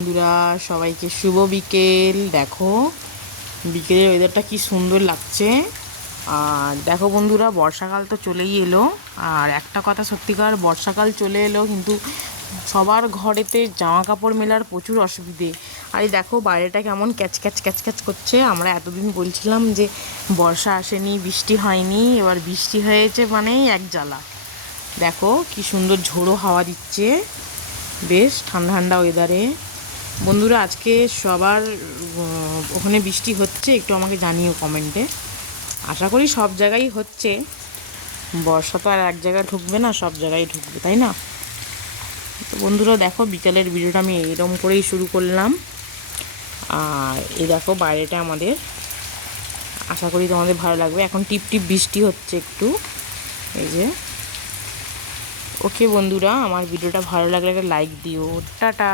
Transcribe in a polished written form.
বন্ধুরা সবাইকে শুভ বিকেল। দেখো বিকেলের ওয়েদারটা কি সুন্দর লাগছে। আর দেখো বন্ধুরা, বর্ষাকাল তো চলেই এলো। আর একটা কথা, সত্যিকার বর্ষাকাল চলে এলো, কিন্তু সবার ঘরেতে জামা কাপড় মেলার প্রচুর অসুবিধে। আর এই দেখো বাইরেটা কেমন ক্যাচ ক্যাচ ক্যাচ ক্যাচ করছে। আমরা এতদিন বলছিলাম যে বর্ষা আসেনি, বৃষ্টি হয়নি, এবার বৃষ্টি হয়েছে মানেই এক জ্বালা। দেখো কি সুন্দর ঝোড়ো হাওয়া দিচ্ছে, বেশ ঠান্ডা ঠান্ডা ওয়েদারে। বন্ধুরা আজকে সবার ওখানে বৃষ্টি হচ্ছে, একটু আমাকে জানিও কমেন্টে। আশা করি সব জায়গায় হচ্ছে, বর্ষা তো আর এক জায়গায় ঢুকবে না, সব জায়গায় ঢুকবে, তাই না? তো বন্ধুরা দেখো বিকেলের ভিডিওটা আমি এরকম করেই শুরু করলাম। আর এই দেখো বাইরেটা আমাদের, আশা করি তোমাদের ভালো লাগবে। এখন টিপ টিপ বৃষ্টি হচ্ছে একটু, এই যে। ওকে বন্ধুরা, আমার ভিডিওটা ভালো লাগলে একটা লাইক দিও। টাটা।